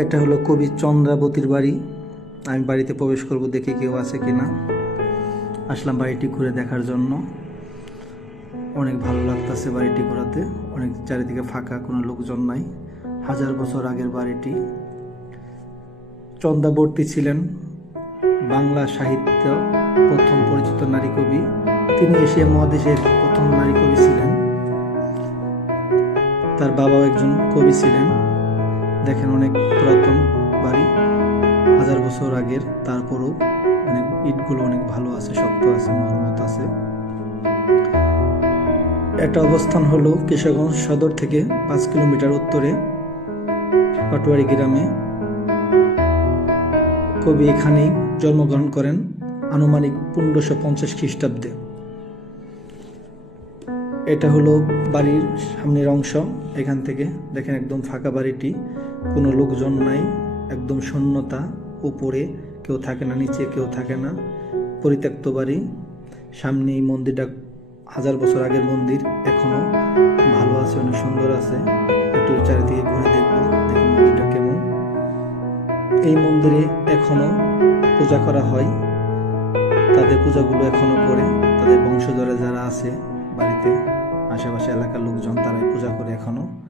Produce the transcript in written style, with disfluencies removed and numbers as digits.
এটা হলো কবি চন্দ্রাবতীর বাড়ি। আমি বাড়িতে প্রবেশ করব, দেখি কেউ আছে কিনা। আসলাম বাড়িটি ঘুরে দেখার জন্য। অনেক ভালো লাগতেছে বাড়িটি ঘোরাতে। অনেক চারিদিকে ফাঁকা, কোনো লোকজন নাই। 1000 বছর আগের বাড়িটি। চন্দ্রাবতী ছিলেন বাংলা সাহিত্য প্রথম পরিচিত নারী কবি। তিনি এশিয়া মহাদেশের প্রথম নারী কবি ছিলেন। তার বাবাও একজন কবি ছিলেন। দেখেন অনেক পুরাতন বাড়ি, 1000 বছর আগের। তারপরও অনেক ইটগুলো অনেক ভালো আছে, শক্ত আছে, মজবুত আছে। এটা অবস্থান হলো কিশোরগঞ্জ সদর থেকে 5 কিলোমিটার উত্তরে পাটুয়ারি গ্রামে। কবি এখানেই জন্মগ্রহণ করেন আনুমানিক 1550 খ্রিস্টাব্দে। এটা হলো বাড়ির সামনের অংশ। এখান থেকে দেখেন একদম ফাঁকা বাড়িটি, কোনো লোকজন নাই, একদম শূন্যতা। উপরে কেউ থাকে না, নিচে কেউ থাকে না, পরিত্যক্ত বাড়ি। সামনে এই মন্দিরটা 1000 বছর আগের মন্দির, এখনো ভালো আছে, অনেক সুন্দর আছে। একটু চারিদিকে ঘুরে দেখবো, দেখুন মন্দিরটা কেমন। এই মন্দিরে এখনো পূজা করা হয়, তাদের পূজাগুলো এখনো করে। তাদের বংশধরে যারা আছে বাড়িতে, আশেপাশে এলাকার লোকজন, তারাই পূজা করে এখনো।